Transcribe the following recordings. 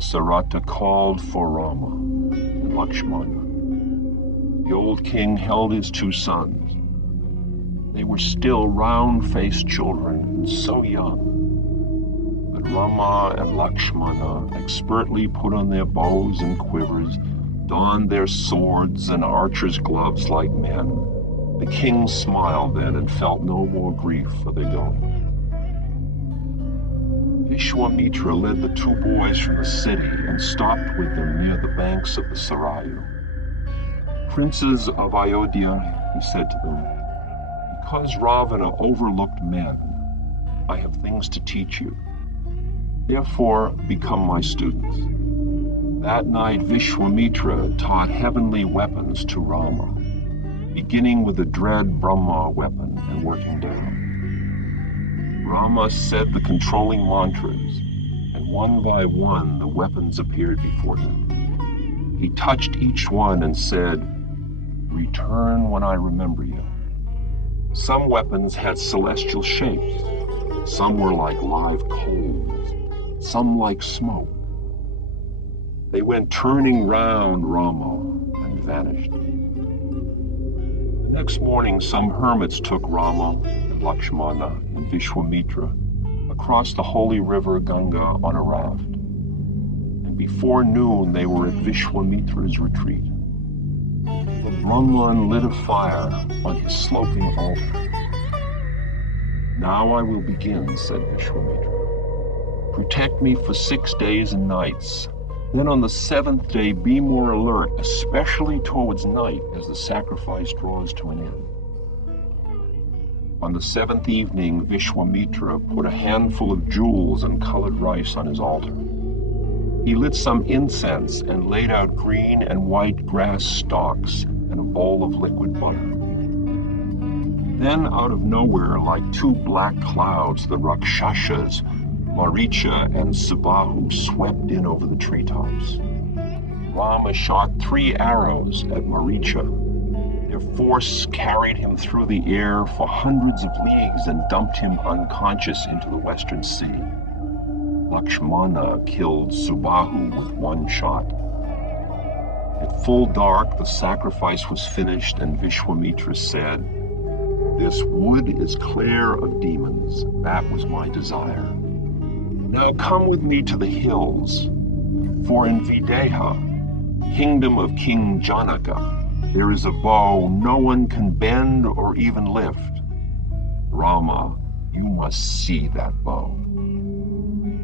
Dasarata called for Rama and Lakshmana. The old king held his two sons. They were still round-faced children and so young. But Rama and Lakshmana expertly put on their bows and quivers, donned their swords and archers' gloves like men. The king smiled then and felt no more grief for their going. Vishwamitra led the two boys from the city and stopped with them near the banks of the Sarayu. Princes of Ayodhya, he said to them, because Ravana overlooked men, I have things to teach you. Therefore, become my students. That night, Vishwamitra taught heavenly weapons to Rama, beginning with the dread Brahma weapon and working down. Rama said the controlling mantras, and one by one the weapons appeared before him. He touched each one and said, "Return when I remember you." Some weapons had celestial shapes. Some were like live coals, some like smoke. They went turning round Rama and vanished. The next morning, some hermits took Rama and Lakshmana and Vishwamitra across the holy river Ganga on a raft. And before noon, they were at Vishwamitra's retreat. The Brahman lit a fire on his sloping altar. "Now I will begin," said Vishwamitra. "Protect me for 6 days and nights. Then on the 7th day, be more alert, especially towards night as the sacrifice draws to an end." On the 7th evening, Vishwamitra put a handful of jewels and colored rice on his altar. He lit some incense and laid out green and white grass stalks and a bowl of liquid butter. Then, out of nowhere, like two black clouds, the Rakshasas, Maricha and Subahu, swept in over the treetops. Rama shot 3 arrows at Maricha. Their force carried him through the air for hundreds of leagues and dumped him unconscious into the western sea. Lakshmana killed Subahu with 1 shot. At full dark, the sacrifice was finished, and Vishwamitra said, "This wood is clear of demons. That was my desire. Now come with me to the hills, for in Videha, kingdom of King Janaka, there is a bow no one can bend or even lift. Rama, you must see that bow."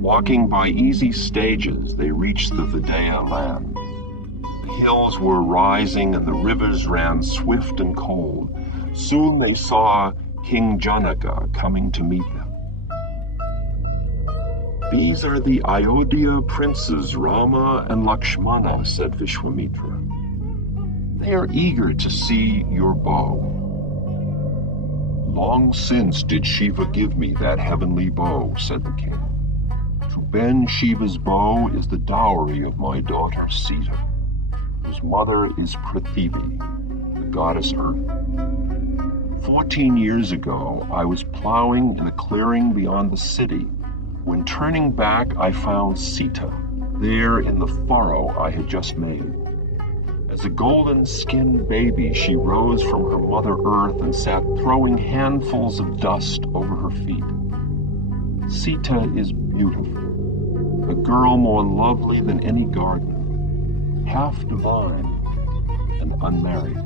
Walking by easy stages, they reached the Videha land. The hills were rising and the rivers ran swift and cold. Soon they saw King Janaka coming to meet them. "These are the Ayodhya princes Rama and Lakshmana," said Vishwamitra. "They are eager to see your bow." "Long since did Shiva give me that heavenly bow," said the king. "To bend Shiva's bow is the dowry of my daughter Sita, whose mother is Prithivi, the goddess Earth. 14 years ago, I was plowing in a clearing beyond the city. When turning back, I found Sita there in the furrow I had just made. As a golden-skinned baby, she rose from her Mother Earth and sat throwing handfuls of dust over her feet. Sita is beautiful, a girl more lovely than any garden, half divine and unmarried."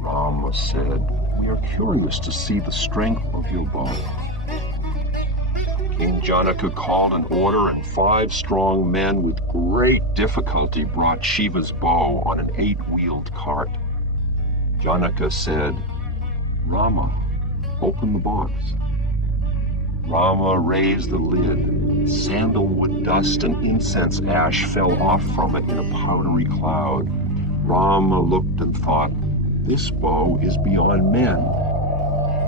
Rama said, "We are curious to see the strength of your bow." King Janaka called an order, and 5 strong men with great difficulty brought Shiva's bow on an 8-wheeled cart. Janaka said, "Rama, open the box." Rama raised the lid. Sandalwood dust and incense ash fell off from it in a powdery cloud. Rama looked and thought, "This bow is beyond men,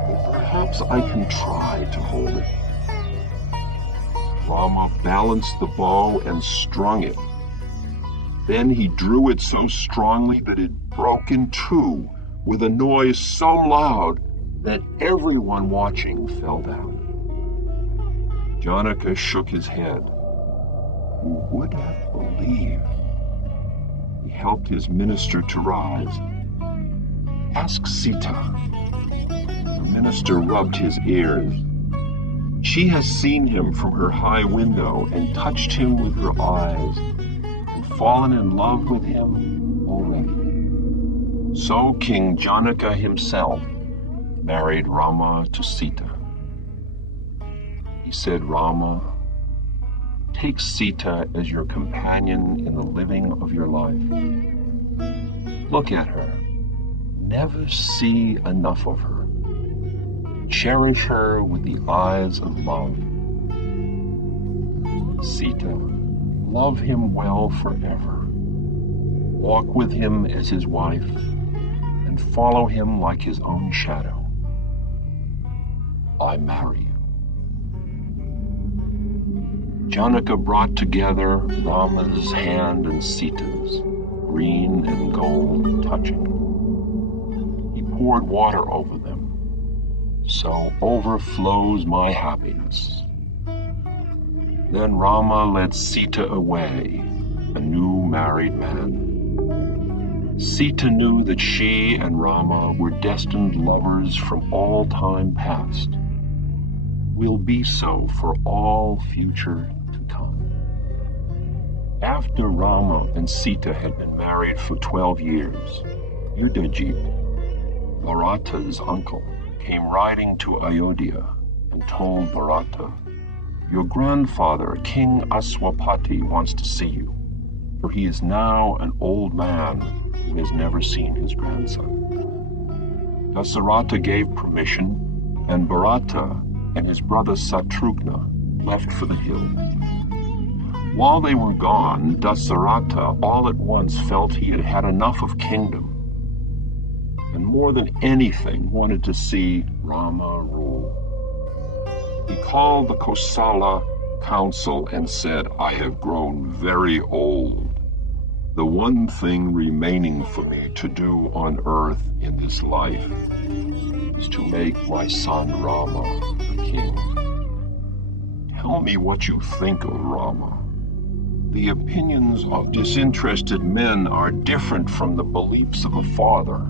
but perhaps I can try to hold it." Rama balanced the bow and strung it. Then he drew it so strongly that it broke in 2 with a noise so loud that everyone watching fell down. Janaka shook his head. Who would have believed? He helped his minister to rise. Ask Sita. The minister rubbed his ears. She has seen him from her high window and touched him with her eyes and fallen in love with him already. So King Janaka himself married Rama to Sita. He said, Rama, take Sita as your companion in the living of your life. Look at her. Never see enough of her. Cherish her with the eyes of love. Sita, love him well forever. Walk with him as his wife and follow him like his own shadow. I marry you. Janaka brought together Rama's hand and Sita's, green and gold touching. He poured water over them. So overflows my happiness. Then Rama led Sita away, a new married man. Sita knew that she and Rama were destined lovers from all time past. Will be so for all future to come. After Rama and Sita had been married for 12 years, Yudhajit, Bharata's uncle, came riding to Ayodhya and told Bharata, your grandfather, King Aswapati, wants to see you, for he is now an old man who has never seen his grandson. Dasarata gave permission, and Bharata and his brother Satrughna left for the hills. While they were gone, Dasarata all at once felt he had had enough of kingdom, and more than anything wanted to see Rama rule. He called the Kosala council and said, I have grown very old. The one thing remaining for me to do on earth in this life is to make my son Rama the king. Tell me what you think of Rama. The opinions of disinterested men are different from the beliefs of a father.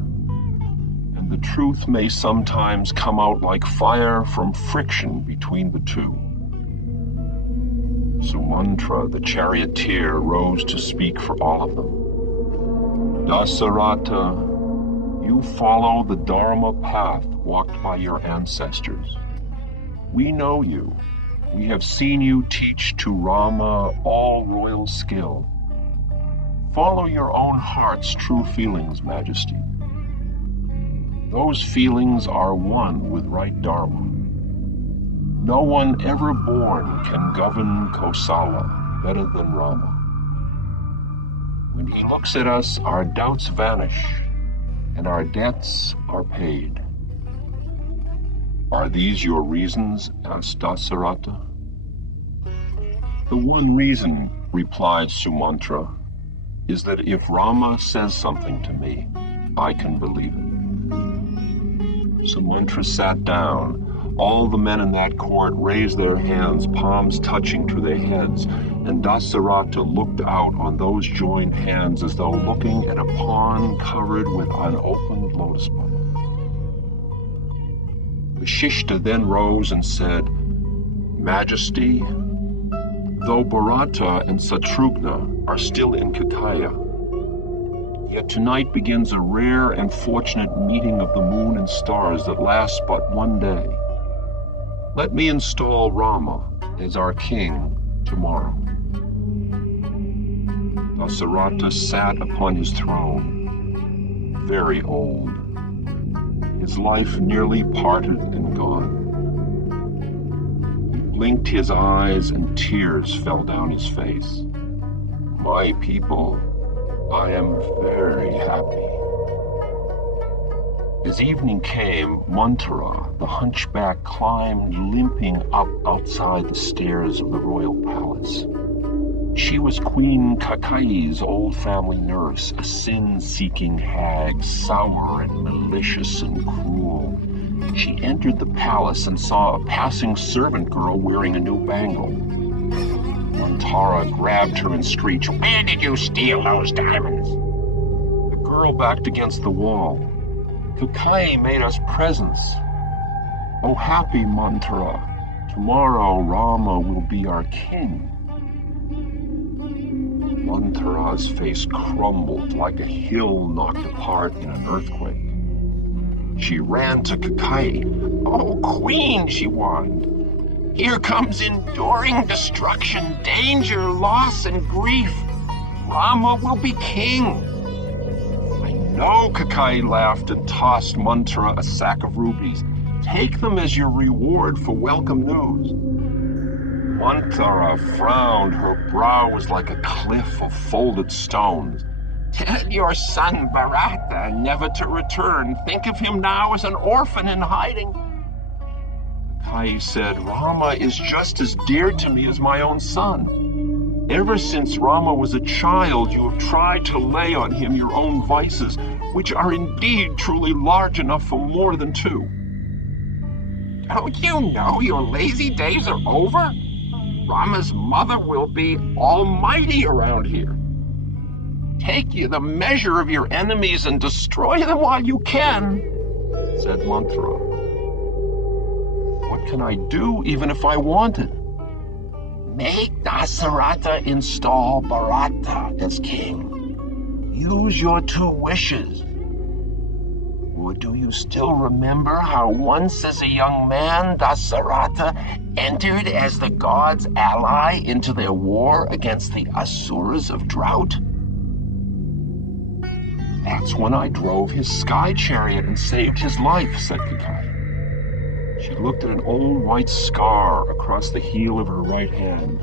The truth may sometimes come out like fire from friction between the two. Sumantra, the charioteer, rose to speak for all of them. Dasarata, you follow the Dharma path walked by your ancestors. We know you. We have seen you teach to Rama all royal skill. Follow your own heart's true feelings, Majesty. Those feelings are one with right Dharma. No one ever born can govern Kosala better than Rama. When he looks at us, our doubts vanish, and our debts are paid. Are these your reasons? Asked Dasarata. The one reason, replied Sumantra, is that if Rama says something to me, I can believe it. Sumantra sat down. All the men in that court raised their hands, palms touching to their heads, and Dasarata looked out on those joined hands as though looking at a pond covered with unopened lotus buds. Vashishta then rose and said, Majesty, though Bharata and Satrughna are still in Kakaya, yet tonight begins a rare and fortunate meeting of the moon and stars that lasts but one day. Let me install Rama as our king tomorrow. Dasarata sat upon his throne, very old, his life nearly parted and gone. He blinked his eyes and tears fell down his face. My people, I am very happy. As evening came, Manthara, the hunchback, climbed limping up outside the stairs of the royal palace. She was Queen Kakai's old family nurse, a sin-seeking hag, sour and malicious and cruel. She entered the palace and saw a passing servant girl wearing a new bangle. Manthara grabbed her and screeched, "Where did you steal those diamonds?" The girl backed against the wall. "Kakai made us presents. Oh, happy Manthara, tomorrow Rama will be our king." Manthara's face crumbled like a hill knocked apart in an earthquake. She ran to Kakai. "Oh, queen," she whined. "Here comes enduring destruction, danger, loss, and grief. Rama will be king." "I know," Kakai laughed and tossed Manthara a sack of rubies. "Take them as your reward for welcome news." Manthara frowned. Her brow was like a cliff of folded stones. "Tell your son Bharata never to return. Think of him now as an orphan in hiding." Kai said, "Rama is just as dear to me as my own son. Ever since Rama was a child, you have tried to lay on him your own vices, which are indeed truly large enough for more than two." "Don't you know your lazy days are over? Rama's mother will be almighty around here. Take you the measure of your enemies and destroy them while you can," said Manthara. "What can I do even if I wanted?" "Make Dasarata install Bharata as king. Use your two wishes. Or do you still remember how once as a young man Dasarata entered as the gods' ally into their war against the Asuras of drought? That's when I drove his sky chariot and saved his life," said Kakai. She looked at an old white scar across the heel of her right hand.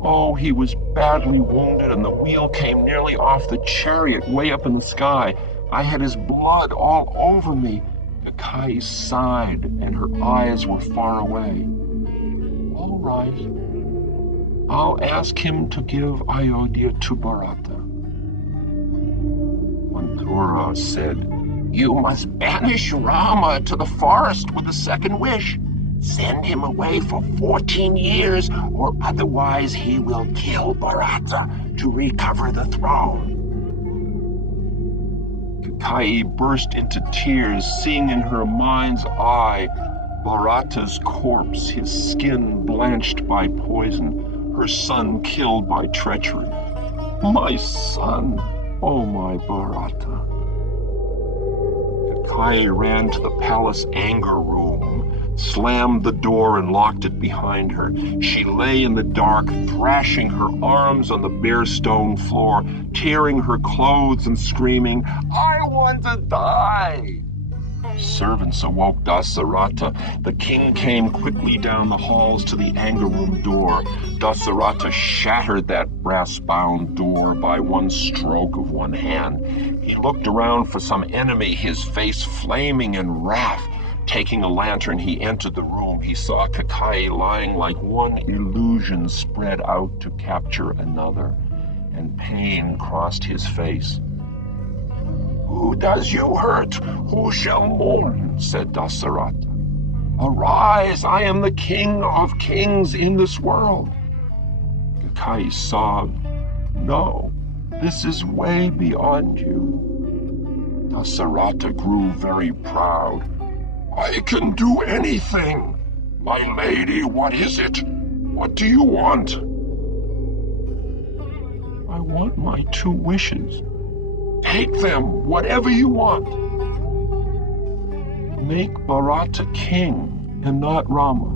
"Oh, he was badly wounded and the wheel came nearly off the chariot way up in the sky. I had his blood all over me." Kakai sighed and her eyes were far away. "All right. I'll ask him to give Ayodhya to Bharata." Manthara said, "You must banish Rama to the forest with the second wish. Send him away for 14 years, or otherwise he will kill Bharata to recover the throne." Kakai burst into tears, seeing in her mind's eye Bharata's corpse, his skin blanched by poison, her son killed by treachery. "My son, oh my Bharata." Kakai ran to the palace anger room, slammed the door and locked it behind her. She lay in the dark, thrashing her arms on the bare stone floor, tearing her clothes and screaming, "I want to die!" Servants awoke Dasarata. The king came quickly down the halls to the anger room door. Dasarata shattered that brass-bound door by one stroke of one hand. He looked around for some enemy, his face flaming in wrath. Taking a lantern, he entered the room. He saw Kakai lying like one illusion spread out to capture another, and pain crossed his face. "Who does you hurt? Who shall mourn?" said Dasarata. "Arise, I am the king of kings in this world." Kakai sobbed, "No, this is way beyond you." Dasarata grew very proud. "I can do anything. My lady, what is it? What do you want?" "I want my two wishes." "Take them, whatever you want." "Make Bharata king and not Rama.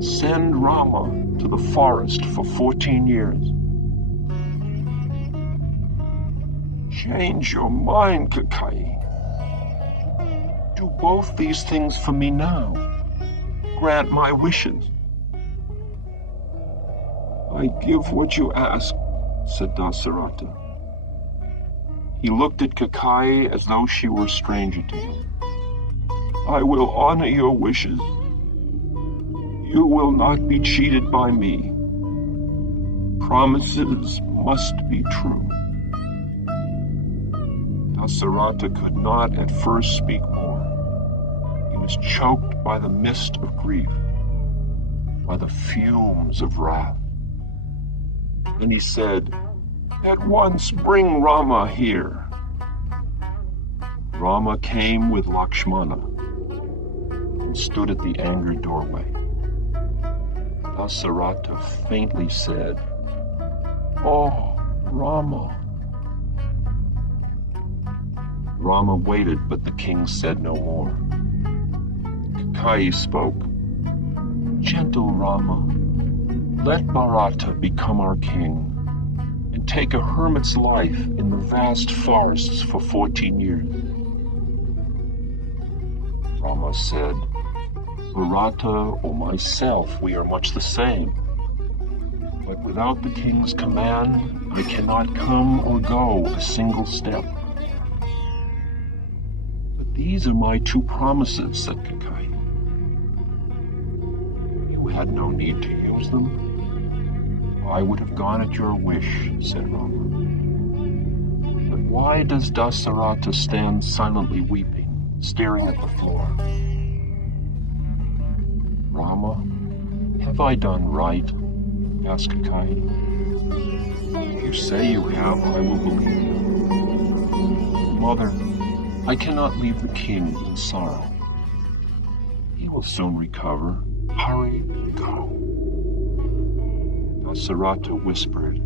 Send Rama to the forest for 14 years. Change your mind, Kakai. Do both these things for me now. Grant my wishes." "I give what you ask," said Dasarata. He looked at Kakai as though she were a stranger to him. "I will honor your wishes. You will not be cheated by me. Promises must be true." Dasarata could not at first speak more. He was choked by the mist of grief, by the fumes of wrath. And he said, "At once bring Rama here." Rama came with Lakshmana and stood at the angered doorway. Dasarata faintly said, "Oh, Rama." Rama waited, but the king said no more. Kakeyi spoke, "Gentle Rama, let Bharata become our king and take a hermit's life in the vast forests for 14 years. Rama said, "Bharata or myself, we are much the same. But without the king's command, I cannot come or go a single step." "But these are my 2 promises," said Kakeyi. "You had no need to use them. I would have gone at your wish," said Rama. "But why does Dasarata stand silently weeping, staring at the floor?" "Rama, have I done right?" asked Kakeyi. "If you say you have, I will believe you." "Mother, I cannot leave the king in sorrow. He will soon recover. Hurry, go." Dasarata whispered,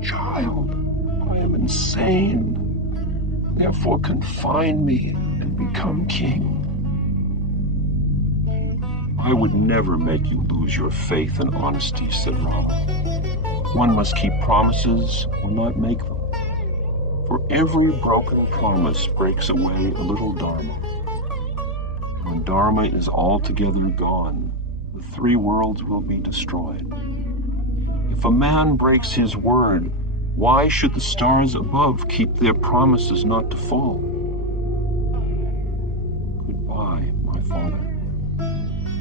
"Child, I am insane. Therefore confine me and become king." "I would never make you lose your faith and honesty," said Rama. "One must keep promises or not make them. For every broken promise breaks away a little Dharma. And when Dharma is altogether gone, the 3 worlds will be destroyed. If a man breaks his word, why should the stars above keep their promises not to fall? Goodbye, my father.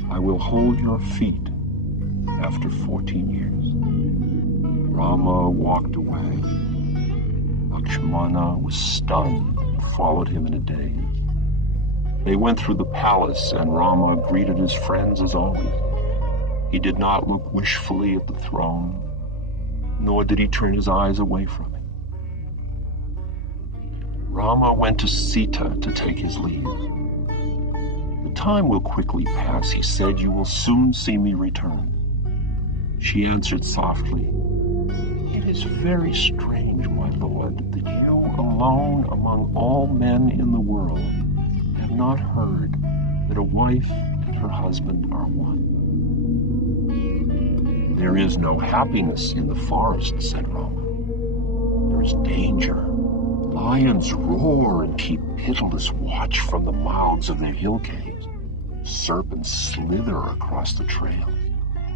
I will hold your feet after 14 years." Rama walked away. Lakshmana was stunned and followed him in a daze. They went through the palace, and Rama greeted his friends as always. He did not look wishfully at the throne, nor did he turn his eyes away from it. Rama went to Sita to take his leave. "The time will quickly pass," he said. "You will soon see me return." She answered softly, "It is very strange, my lord, that you alone among all men in the world have not heard that a wife and her husband are one." "There is no happiness in the forest," said Rama. "There is danger. Lions roar and keep pitiless watch from the mouths of their hill caves. Serpents slither across the trails.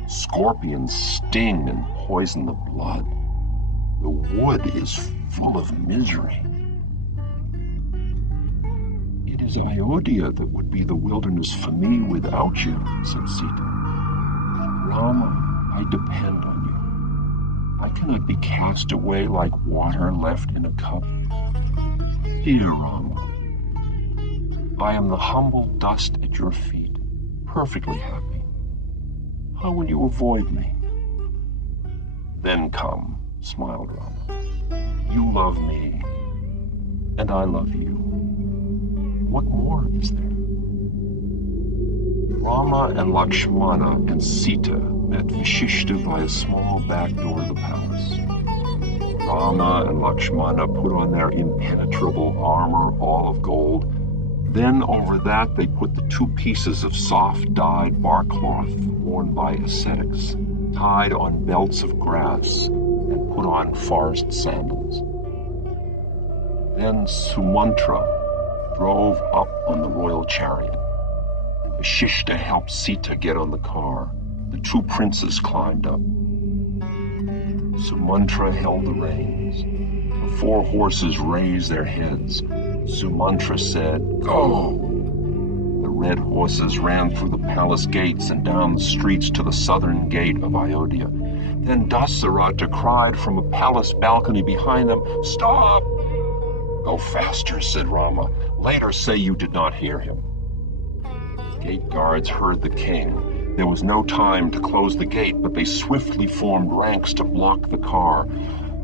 Scorpions sting and poison the blood. The wood is full of misery." "It is Ayodhya that would be the wilderness for me without you," said Sita. "Rama, I depend on you. I cannot be cast away like water left in a cup. Dear Rama, I am the humble dust at your feet, perfectly happy. How will you avoid me?" "Then come," smiled Rama. "You love me, and I love you. What more is there?" Rama and Lakshmana and Sita met Vashishta by a small back door of the palace. Rama and Lakshmana put on their impenetrable armor, all of gold. Then over that they put the 2 pieces of soft dyed bark cloth worn by ascetics, tied on belts of grass, and put on forest sandals. Then Sumantra drove up on the royal chariot. Vashishta helped Sita get on the car. The 2 princes climbed up. Sumantra held the reins. The 4 horses raised their heads. Sumantra said, "Go!" The red horses ran through the palace gates and down the streets to the southern gate of Ayodhya. Then Dasarata cried from a palace balcony behind them, "Stop!" "Go faster," said Rama. "Later say you did not hear him." The gate guards heard the king. There was no time to close the gate, but they swiftly formed ranks to block the car.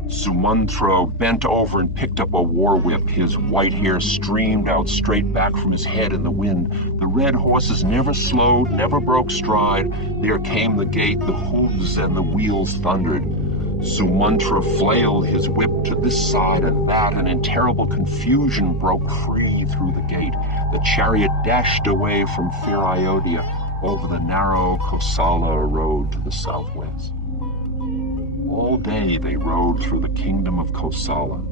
Sumantra bent over and picked up a war whip. His white hair streamed out straight back from his head in the wind. The red horses never slowed, never broke stride. There came the gate, the hooves and the wheels thundered. Sumantra flailed his whip to this side and that, and in terrible confusion broke free through the gate. The chariot dashed away from fair Ayodhya over the narrow Kosala road to the southwest. All day they rode through the kingdom of Kosala.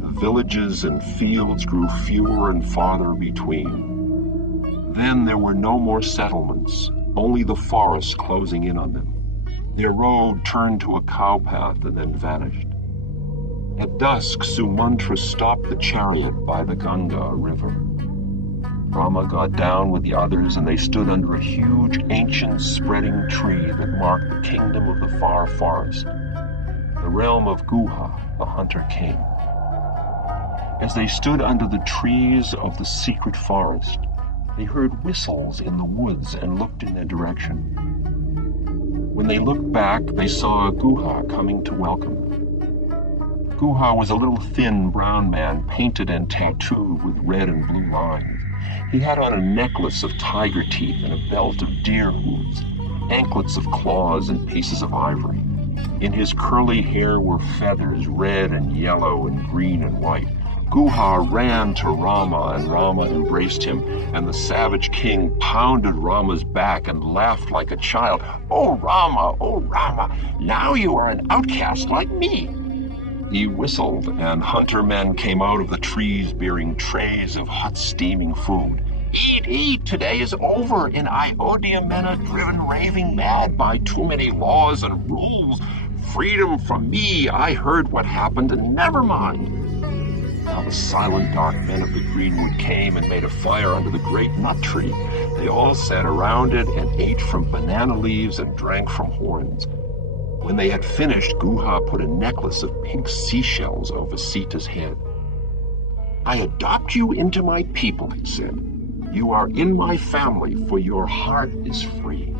The villages and fields grew fewer and farther between. Then there were no more settlements, only the forest closing in on them. Their road turned to a cow path and then vanished. At dusk, Sumantra stopped the chariot by the Ganga River. Rama got down with the others, and they stood under a huge, ancient, spreading tree that marked the kingdom of the far forest, the realm of Guha, the hunter king. As they stood under the trees of the secret forest, they heard whistles in the woods and looked in their direction. When they looked back, they saw Guha coming to welcome them. Guha was a little thin brown man, painted and tattooed with red and blue lines. He had on a necklace of tiger teeth and a belt of deer hooves, anklets of claws and pieces of ivory. In his curly hair were feathers, red and yellow and green and white. Guha ran to Rama, and Rama embraced him, and the savage king pounded Rama's back and laughed like a child. Oh, Rama, now you are an outcast like me." He whistled, and hunter men came out of the trees bearing trays of hot steaming food. Eat, today is over. In Ayodhya, men are driven raving mad by too many laws and rules. Freedom from me, I heard what happened, and never mind. Now the silent dark men of the greenwood came and made a fire under the great nut tree. They all sat around it and ate from banana leaves and drank from horns. When they had finished, Guha put a necklace of pink seashells over Sita's head. "I adopt you into my people," he said. "You are in my family, for your heart is free."